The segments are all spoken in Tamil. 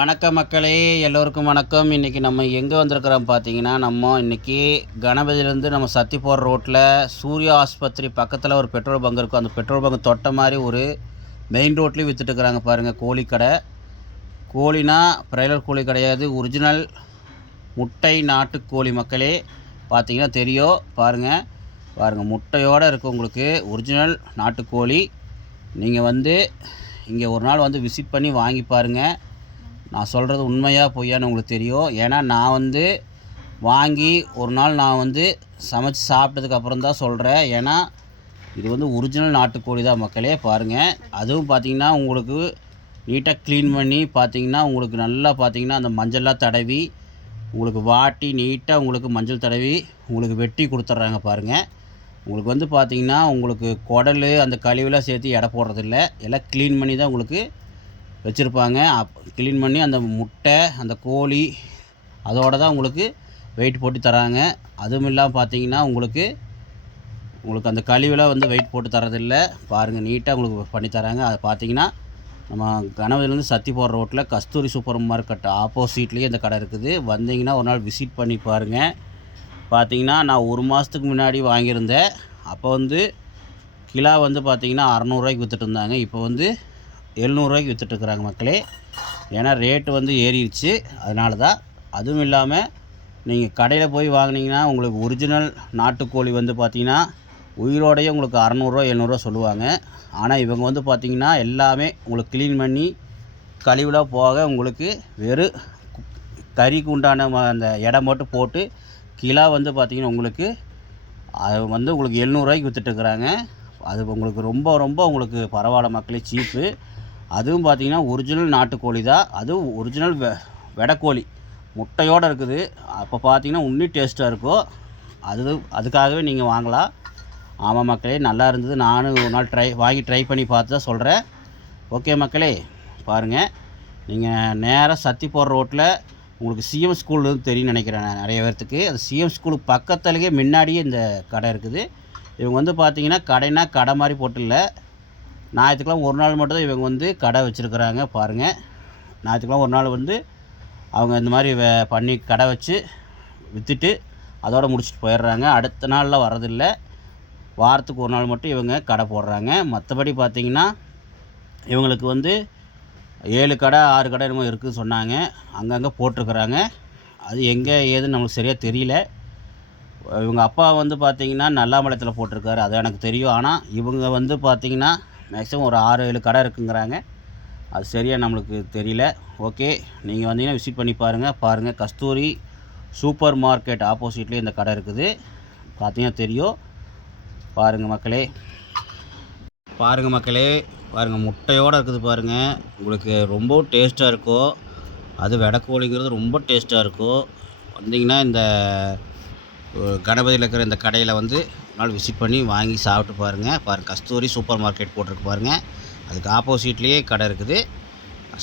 வணக்கம் மக்களே, எல்லோருக்கும் வணக்கம். இன்றைக்கி நம்ம எங்கே வந்திருக்கிறோம் பார்த்தீங்கன்னா, நம்ம இன்றைக்கி கணபதியிலேருந்து நம்ம சத்திப்போர் ரோட்டில் சூர்யா ஆஸ்பத்திரி பக்கத்தில் ஒரு பெட்ரோல் பங்க் இருக்கும். அந்த பெட்ரோல் பங்க் தொட்ட மாதிரி ஒரு மெயின் ரோட்லேயும் விற்றுட்டுருக்குறாங்க பாருங்கள். கோழிக்கடை. கோழினா பிராய்லர் கோழி கிடையாது, ஒரிஜினல் முட்டை நாட்டுக்கோழி மக்களே. பார்த்தீங்கன்னா தெரியும், பாருங்கள் முட்டையோடு இருக்குது உங்களுக்கு ஒரிஜினல் நாட்டுக்கோழி. நீங்கள் இங்கே ஒரு நாள் விசிட் பண்ணி வாங்கி பாருங்கள். நான் சொல்கிறது உண்மையாக பொய்யான்னு உங்களுக்கு தெரியும். ஏன்னா நான் வாங்கி ஒரு நாள் நான் சமைச்சு சாப்பிட்டதுக்கப்புறம் தான் சொல்கிறேன். ஏன்னா இது ஒரிஜினல் நாட்டுக்கோழி தான் மக்களே. பாருங்கள், அதுவும் பார்த்திங்கன்னா உங்களுக்கு நீட்டாக க்ளீன் பண்ணி பார்த்திங்கன்னா உங்களுக்கு நல்லா பார்த்திங்கன்னா அந்த மஞ்சள்லாம் தடவி உங்களுக்கு வாட்டி நீட்டாக உங்களுக்கு மஞ்சள் தடவி உங்களுக்கு வெட்டி கொடுத்துட்றாங்க பாருங்கள். உங்களுக்கு பார்த்திங்கன்னா உங்களுக்கு குடல் அந்த கழிவுலாம் சேர்த்து எடை போடுறதில்ல, எல்லாம் க்ளீன் பண்ணி தான் உங்களுக்கு வச்சுருப்பாங்க. க்ளீன் பண்ணி அந்த முட்டை அந்த கோழி அதோடு தான் உங்களுக்கு வெயிட் போட்டு தராங்க. அதுவும் இல்லாமல் பார்த்தீங்கன்னா உங்களுக்கு அந்த கழிவுலாம் வெயிட் போட்டு தரதில்ல. பாருங்கள், நீட்டாக உங்களுக்கு பண்ணி தராங்க. அதை பார்த்தீங்கன்னா நம்ம கணபதியிலேருந்து சத்திப்போர் ரோட்டில் கஸ்தூரி சூப்பர் மார்க்கெட் ஆப்போசிட்லேயே இந்த கடை இருக்குது. வந்தீங்கன்னா ஒரு நாள் விசிட் பண்ணி பாருங்கள். பார்த்தீங்கன்னா நான் ஒரு மாதத்துக்கு முன்னாடி வாங்கியிருந்தேன். அப்போ கிலோ பார்த்தீங்கன்னா 600 விற்றுட்டு இருந்தாங்க. இப்போ 700 விற்றுட்டுருக்குறாங்க மக்களே. ஏன்னா ரேட்டு ஏறிடுச்சு, அதனால தான். அதுவும் இல்லாமல் நீங்கள் கடையில் போய் வாங்கினீங்கன்னா உங்களுக்கு ஒரிஜினல் நாட்டுக்கோழி பார்த்தீங்கன்னா உயிரோடையே உங்களுக்கு 600 700 சொல்லுவாங்க. ஆனால் இவங்க பார்த்தீங்கன்னா எல்லாமே உங்களுக்கு க்ளீன் பண்ணி கழிவுலாம் போக உங்களுக்கு வெறும் கறிக்கு உண்டான அந்த எடை மட்டும் போட்டு கிலோ பார்த்தீங்கன்னா உங்களுக்கு அது உங்களுக்கு 700 விற்றுட்டுருக்குறாங்க. அது உங்களுக்கு ரொம்ப ரொம்ப உங்களுக்கு பரவாயில்ல மக்களே, சீப்பு. அதுவும் பார்த்தீங்கன்னா ஒரிஜினல் நாட்டுக்கோழி தான். அதுவும் ஒரிஜினல் வெடைக்கோழி முட்டையோடு இருக்குது. அப்போ பார்த்தீங்கன்னா இன்னும் டேஸ்ட்டாக இருக்கும். அதுக்காகவே நீங்கள் வாங்கலாம். ஆமாம் மக்களே, நல்லா இருந்தது. நானும் ஒரு நாள் வாங்கி ட்ரை பண்ணி பார்த்து தான் சொல்கிறேன். ஓகே மக்களே, பாருங்கள். நீங்கள் நேராக சத்திப்போர் ரோட்டில் உங்களுக்கு சிஎம் ஸ்கூல் தெரியும்னு நினைக்கிறேன் நிறைய பேர்த்துக்கு. அந்த சிஎம் ஸ்கூலுக்கு பக்கத்துலேயே முன்னாடியே இந்த கடை இருக்குது. இவங்க பார்த்தீங்கன்னா கடைனா கடை மாதிரி போட்டு இல்லை, ஞாயிற்றுக்கிழமை ஒரு நாள் மட்டும் தான் இவங்க கடை வச்சுருக்குறாங்க பாருங்கள். ஞாயிற்றுக்கிழமை ஒரு நாள் அவங்க இந்த மாதிரி பண்ணி கடை வச்சு விற்றுட்டு அதோடு முடிச்சுட்டு போயிடுறாங்க. அடுத்த நாளில் வரதில்லை, வாரத்துக்கு ஒரு நாள் மட்டும் இவங்க கடை போடுறாங்க. மற்றபடி பார்த்திங்கன்னா இவங்களுக்கு 7 கடை 6 கடை என்னமோ இருக்குதுன்னு சொன்னாங்க. அங்கங்கே போட்டிருக்குறாங்க. அது எங்கே ஏதுன்னு நம்மளுக்கு சரியாக தெரியல. இவங்க அப்பா பார்த்திங்கன்னா நல்லாமலத்தில் போட்டிருக்காரு, அது எனக்கு தெரியும். ஆனால் இவங்க பார்த்திங்கன்னா மேக்ஸிமம் ஒரு 6 7 கடை இருக்குங்கிறாங்க. அது சரியாக நம்மளுக்கு தெரியல. ஓகே, நீங்கள் வந்தீங்கன்னா விசிட் பண்ணி பாருங்கள். கஸ்தூரி சூப்பர் மார்க்கெட் ஆப்போசிட்லேயே இந்த கடை இருக்குது. பார்த்தீங்கன்னா தெரியும். பாருங்கள் மக்களே, பாருங்கள் முட்டையோடு இருக்குது பாருங்கள். உங்களுக்கு ரொம்ப டேஸ்ட்டாக இருக்கும். அது வெடைக்கோழிங்கிறது ரொம்ப டேஸ்ட்டாக இருக்கும். வந்தீங்கன்னா இந்த கணபதியில் இருக்கிற இந்த கடையில் நாள் விசிட் பண்ணி வாங்கி சாப்பிட்டு பாருங்கள். கஸ்தூரி சூப்பர் மார்க்கெட் போட்டிருக்கு பாருங்கள். அதுக்கு ஆப்போசிட்லேயே கடை இருக்குது.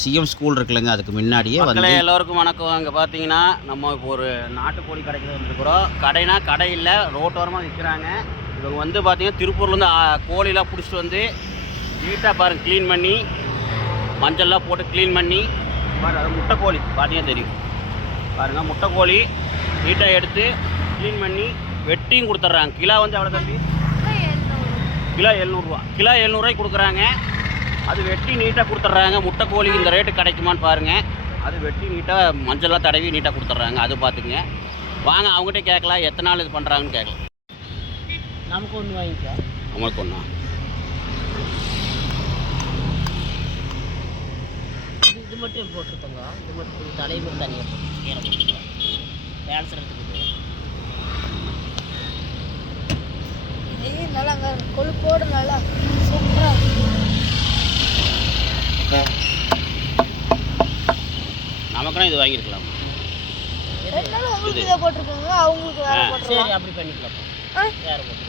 சிஎம் ஸ்கூல் இருக்குல்லங்க, அதுக்கு முன்னாடியே எல்லோருக்கும் வணக்கம். அங்கே பார்த்தீங்கன்னா நம்ம இப்போ ஒரு நாட்டுக்கோழி கடைக்கு வந்துருக்குறோம். கடைனா கடை இல்லை, ரோட்டோரமாக விற்கிறாங்க. இவங்க பார்த்தீங்கன்னா திருப்பூர்லேருந்து கோழிலாம் பிடிச்சிட்டு நீட்டாக பாருங்கள் க்ளீன் பண்ணி மஞ்சள்லாம் போட்டு க்ளீன் பண்ணி அது முட்டைக்கோழி பார்த்தீங்கன்னா தெரியும். பாருங்கள், முட்டைக்கோழி நீட்டாக எடுத்து க்ளீன் பண்ணி வெட்டியும் கொடுத்துட்றாங்க. கிலோ எவ்வளோ தம்பி? கிலோ 700 கிலோ 700 கொடுக்குறாங்க. அது வெட்டி நீட்டாக கொடுத்துட்றாங்க. முட்டைக்கோழி இந்த ரேட்டு கிடைக்குமான்னு பாருங்கள். அது வெட்டி நீட்டாக மஞ்சள்லாம் தடவி நீட்டாக கொடுத்துட்றாங்க. அது பார்த்துங்க. வாங்க அவங்ககிட்ட கேட்கலாம் எத்தனை நாள் இது பண்ணுறாங்கன்னு கேட்கலாம். நமக்கு ஒன்று வாங்கிக்க. நம்மளுக்கு ஒன்றா இது மட்டும் போட்டிருக்கோங்க. இது மட்டும் தலைமுறை தனியாக கீரை போட்டுருக்கோம். கேன்சர் இருக்குது. நல்லா கொழுப்போடு நல்லா சூப்பராக நமக்குன்னா இது வாங்கியிருக்கலாம். உங்களுக்கு இதை போட்டிருக்கோங்க, அவங்களுக்கு வேறு சரி, அப்படி பண்ணிக்கலாம். வேறு போட்டு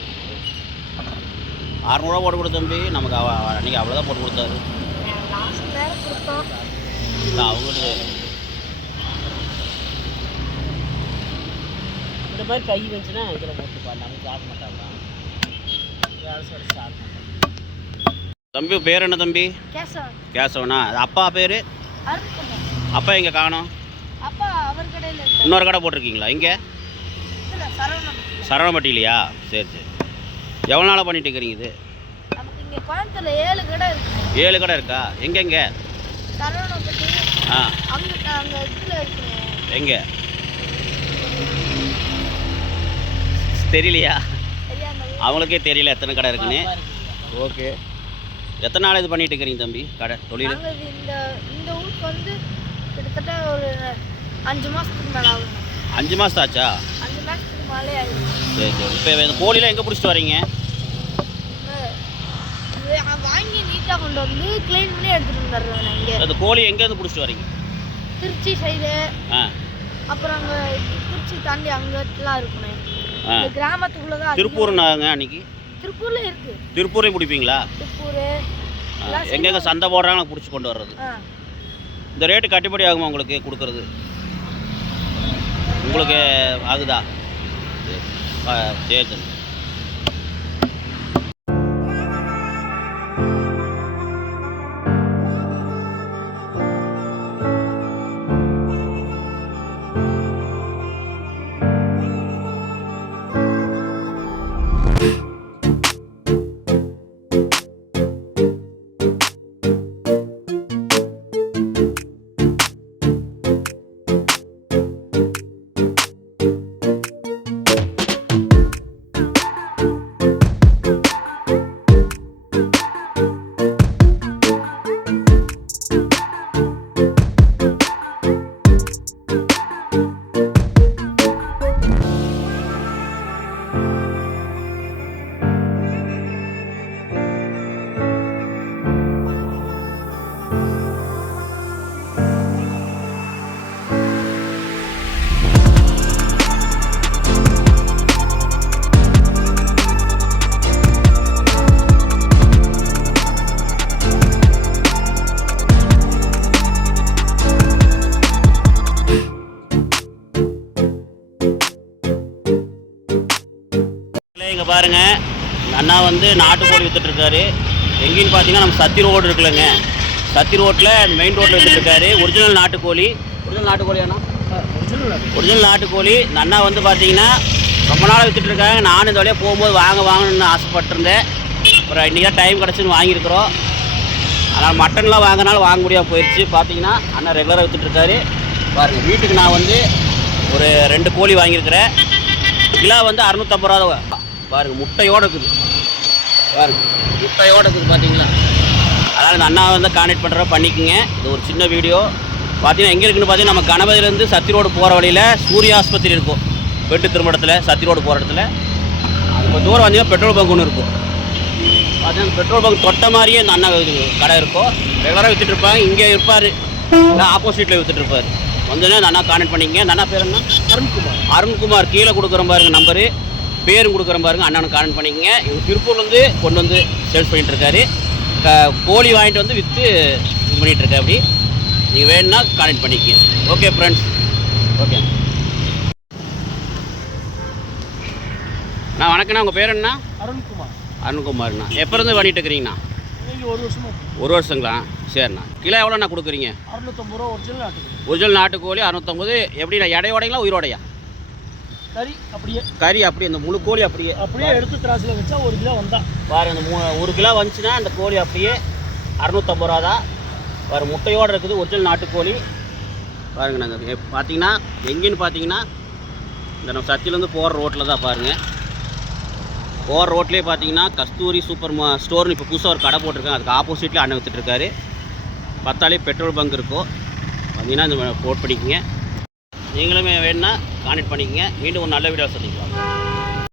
600 போட்டு கொடு தம்பி. நமக்கு அன்றைக்கி அவ்வளோதான் போட்டு கொடுத்தாரு. நேரம் கொடுத்தோம். அவங்களுக்கு இந்த மாதிரி கை வந்துச்சுன்னா இதில் போட்டுப்பாங்க. நமக்கு சாப்பிட மாட்டாங்க. தம்பி பேர் என்ன தம்பி? கேசவன். கேசவனா? அப்பா பேர்? அப்பா எங்கே காணோம்? அப்பா அவர் கடையில் இருக்கு. இன்னொரு கடை போட்டிருக்கீங்களா? இங்கே இல்ல சரவணா. சரவணப்பட்டியிலையா? சரி சரி. எவ்வளோ நாளாக பண்ணிட்டு இருக்கிறீங்க இது? நமக்கு இங்கே கோயம்புத்தூர்ல 7 கடை இருக்கு. 7 கடை இருக்கா? எங்கெங்கே? சரவணப்பட்டி ஆ அங்கே இதில் இருக்குங்க. எங்கே தெரியலையா? தெரியாம அவங்களுக்கே தெரியல எத்தனை கடை இருக்குன்னு. ஓகே. எத்தனை நாள் இது பண்ணிட்டு இருக்கிறீங்க தம்பி கடை தொழில்? நாங்கள் இந்த இந்த ஊருக்கு வந்து கிட்டத்தட்ட ஒரு 5 மாதத்துக்கு மேலே ஆகும். 5 மாதம் ஆச்சா? 5 மாதத்துக்கு மேலே ஆகும். சரி சரி. இப்போ இந்த கோழிலாம் எங்கே பிடிச்சிட்டு வரீங்க? வாங்கி நீட்டாக கொண்டு வந்து க்ளீன் பண்ணி எடுத்துகிட்டு வந்துடுறோம். இங்கே அந்த கோழி எங்கேருந்து பிடிச்சிட்டு வரீங்க? திருச்சி சைடு, ஆ அப்புறம் அங்கே திருச்சி தாண்டி அங்கெல்லாம் இருக்குண்ணே. ஆ இந்த கிராமத்துக்குள்ளே தான். திருப்பூர் நாங்க அன்னைக்கு திருப்பூர்ல இருக்கு. திருப்பூரே பிடிப்பீங்களா? திருப்பூர் எங்கெங்கே சந்தை போடுறாங்க பிடிச்சி கொண்டு வர்றது. இந்த ரேட்டு கட்டுப்படி ஆகுமா உங்களுக்கு கொடுக்குறது? உங்களுக்கு ஆகுதா? சரி சரி. இங்கே பாருங்க, அண்ணா வந்து நாட்டுக்கோழி வித்துட்டு இருக்காரு. எங்கேன்னு பார்த்தீங்கன்னா நம்ம சத்தி ரோடு இருக்குல்லங்க, சத்தி ரோட்டில் மெயின் ரோட்டில் வித்துட்டு இருக்காரு. ஒரிஜினல் நாட்டுக்கோழி. ஒரிஜினல் நாட்டுக்கோழி அண்ணா? ஒரிஜினல் நாட்டுக்கோழி. இந்த அண்ணா வந்து பார்த்தீங்கன்னா ரொம்ப நாளாக வித்துட்டு இருக்காங்க. நானும் இந்த வழியாக போகும்போது வாங்கணும்னு ஆசைப்பட்டிருந்தேன். அப்புறம் இன்றைக்கி தான் டைம் கிடச்சின்னு வாங்கியிருக்கிறோம். ஆனால் மட்டன்லாம் வாங்கினாலும் வாங்க முடியாமல் போயிடுச்சு. பார்த்தீங்கன்னா அண்ணா ரெகுலராக வித்துட்டு இருக்காரு. பாருங்கள், வீட்டுக்கு நான் வந்து ஒரு 2 கோழி வாங்கியிருக்கிறேன். கிலோ வந்து 650 ரூபா. பாருங்கள், முட்டையோடு இருக்குது. பாருங்கள், முட்டையோடு இருக்குது பார்த்தீங்களா? அதனால் இந்த அண்ணா வந்து கான்டெக்ட் பண்ணுற பண்ணிக்கோங்க. இது ஒரு சின்ன வீடியோ. பார்த்தீங்கன்னா எங்கே இருக்குன்னு பார்த்தீங்கன்னா நம்ம கணபதியிலேருந்து சத்தி ரோடு போகிற வழியில் சூர்யா ஆஸ்பத்திரி இருக்கும். வெட்டு திருமணத்தில் சத்தி ரோடு போகிற இடத்துல கொஞ்சம் தூரம் வந்தீங்கன்னா பெட்ரோல் பங்க் ஒன்று இருக்கும். பார்த்தீங்கன்னா பெட்ரோல் பங்க் தொட்ட மாதிரியே இந்த அண்ணா கடை இருக்கும். ரெகுலராக விற்றுட்டு இருப்பாங்க. இங்கே இருப்பார், ஆப்போசிட்டில் விற்றுட்டு இருப்பார். வந்தோடனே அந்த அண்ணா கான்டெக்ட் பண்ணிக்கங்க. அந்த அண்ணா பேர் என்ன? அருண்குமார். அருண்குமார். கீழே கொடுக்குறேன் பாருங்க நம்பரு, பேரும் கொடுக்குறேன் பாருங்க. அண்ணனுக்கு கான்டெக்ட் பண்ணிக்கங்க. இவங்க திருப்பூர்லேருந்து கொண்டு வந்து சேல்ஸ் பண்ணிகிட்டு இருக்காரு. கோழி வாங்கிட்டு வந்து விற்று இது பண்ணிகிட்டு இருக்கா. அப்படி நீங்கள் வேணும்னா கான்டெக்ட் பண்ணிக்கங்க. ஓகே ஃப்ரெண்ட்ஸ், ஓகே அண்ணா. வணக்கண்ணா, உங்கள் பேர் என்ன? அருண்குமார். அருண்குமார்ண்ணா. எப்போ இருந்து பண்ணிட்டு இருக்கிறீங்கண்ணா? 1 வருஷமா. 1 வருஷங்களா? சரிண்ணா. கிலோ எவ்வளோண்ணா கொடுக்குறீங்க? 650 ரூபா ஒரிஜினல் நாட்டுக்கோழி. ஒரிஜினல் நாட்டுக்கோழி 650. எப்படிண்ணா, எடையோடைங்களா உயிரோடையா? கறி அப்படியே. கறி அப்படியே, இந்த முழு கோழி அப்படியே அப்படியே எடுத்து திராசில் வச்சா 1 கிலோ வந்தா பாரு. அந்த 1 கிலோ வந்துச்சுன்னா அந்த கோழி அப்படியே 650 ரூபா தான். பாரு, முட்டையோடு இருக்குது. ஒரிஜினல் நாட்டுக்கோழி பாருங்க. நாங்கள் பார்த்தீங்கன்னா எங்கேன்னு பார்த்தீங்கன்னா இந்த நம்ம சத்தியிலேருந்து போகிற ரோட்டில் தான் பாருங்கள். போகிற ரோட்லேயே பார்த்தீங்கன்னா கஸ்தூரி சூப்பர் ஸ்டோர்னு இப்போ புதுசாக ஒரு கடை போட்டிருக்காங்க. அதுக்கு ஆப்போசிட்டில் அண்ணன் விற்றுட்டுருக்காரு. பத்தாலே பெட்ரோல் பங்க் இருக்கும். பார்த்தீங்கன்னா இந்த போட் பண்ணிக்கோங்க. நீங்களுமே வேணுன்னா கான்டெக்ட் பண்ணிக்கங்க. மீண்டும் ஒரு நல்ல வீடியோ சந்திக்கலாம்.